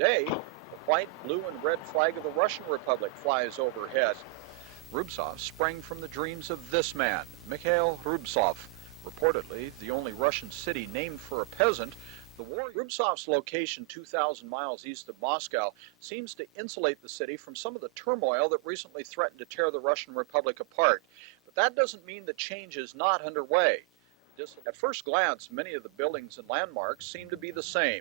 Today, the white, blue, and red flag of the Russian Republic flies overhead. Rubtsov sprang from the dreams of this man, Mikhail Rubtsov, reportedly the only Russian city named for a peasant. Rubtsov's location 2,000 miles east of Moscow seems to insulate the city from some of the turmoil that recently threatened to tear the Russian Republic apart. But that doesn't mean that change is not underway. At first glance, many of the buildings and landmarks seem to be the same.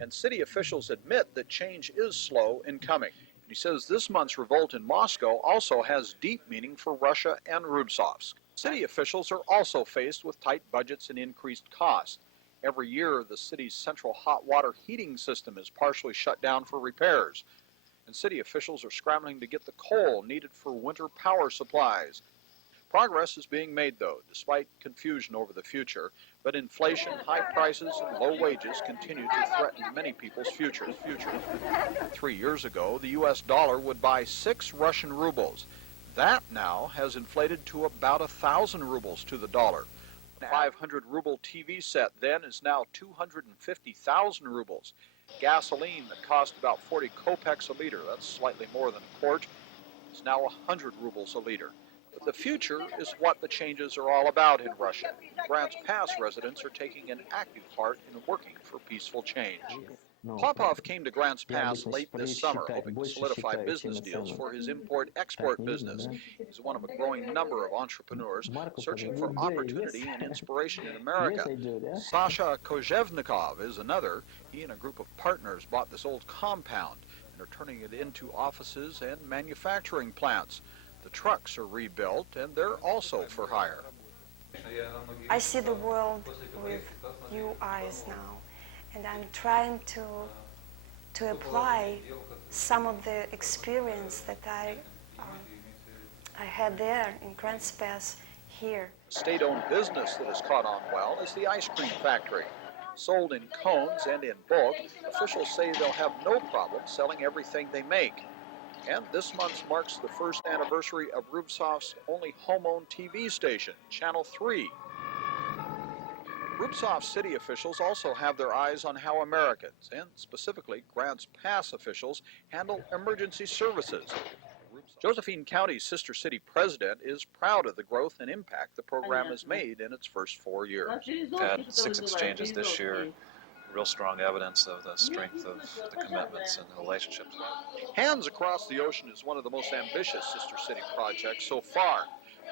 And city officials admit that change is slow in coming. He says this month's revolt in Moscow also has deep meaning for Russia and Rubtsovsk. City officials are also faced with tight budgets and increased costs. Every year, the city's central hot water heating system is partially shut down for repairs. And city officials are scrambling to get the coal needed for winter power supplies. Progress is being made, though, despite confusion over the future, but inflation, high prices, and low wages continue to threaten many people's futures. 3 years ago, the U.S. dollar would buy 6 Russian rubles. That now has inflated to about 1,000 rubles to the dollar. A 500-ruble TV set then is now 250,000 rubles. Gasoline that cost about 40 kopecks a liter, that's slightly more than a quart, is now 100 rubles a liter. The future is what the changes are all about in Russia. Grants Pass residents are taking an active part in working for peaceful change. Popov came to Grants Pass late this summer, hoping to solidify business deals for his import-export business. He's one of a growing number of entrepreneurs searching for opportunity and inspiration in America. Sasha Kozhevnikov is another. He and a group of partners bought this old compound and are turning it into offices and manufacturing plants. The trucks are rebuilt, and they're also for hire. I see the world with new eyes now, and I'm trying to apply some of the experience that I had there in Grants Pass here. State-owned business that has caught on well is the ice cream factory. Sold in cones and in bulk, officials say they'll have no problem selling everything they make. And this month marks the first anniversary of Rubtsov's only home-owned TV station, Channel 3. Rubtsov city officials also have their eyes on how Americans, and specifically Grants Pass officials, handle emergency services. Josephine County's sister city president is proud of the growth and impact the program has made in its first 4 years. We've had 6 exchanges this year. Real strong evidence of the strength of the commitments and the relationships. Hands Across the Ocean is one of the most ambitious sister city projects so far.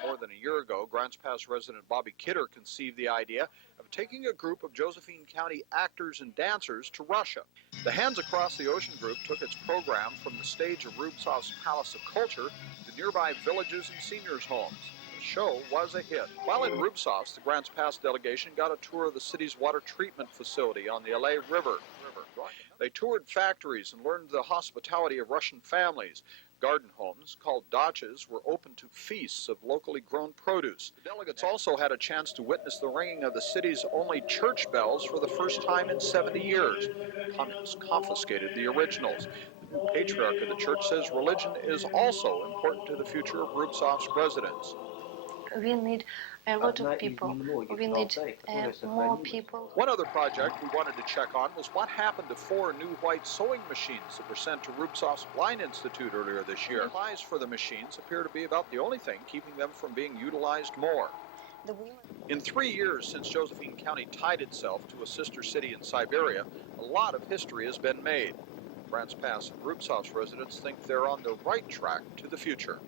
More than a year ago, Grants Pass resident Bobby Kidder conceived the idea of taking a group of Josephine County actors and dancers to Russia. The Hands Across the Ocean group took its program from the stage of Rubtsov's Palace of Culture to nearby villages and seniors' homes. The show was a hit. While in Rubtsov, the Grants Pass delegation got a tour of the city's water treatment facility on the Alay River. They toured factories and learned the hospitality of Russian families. Garden homes, called dachas, were open to feasts of locally grown produce. The delegates also had a chance to witness the ringing of the city's only church bells for the first time in 70 years. Communists confiscated the originals. The new patriarch of the church says religion is also important to the future of Rubtsov's residents. We need a lot of people. We need more people. One other project we wanted to check on was what happened to 4 new white sewing machines that were sent to Rubtsov's Blind Institute earlier this year. Supplies for the machines appear to be about the only thing keeping them from being utilized more. In 3 years since Josephine County tied itself to a sister city in Siberia, a lot of history has been made. Grants Pass and Rubtsov's residents think they're on the right track to the future.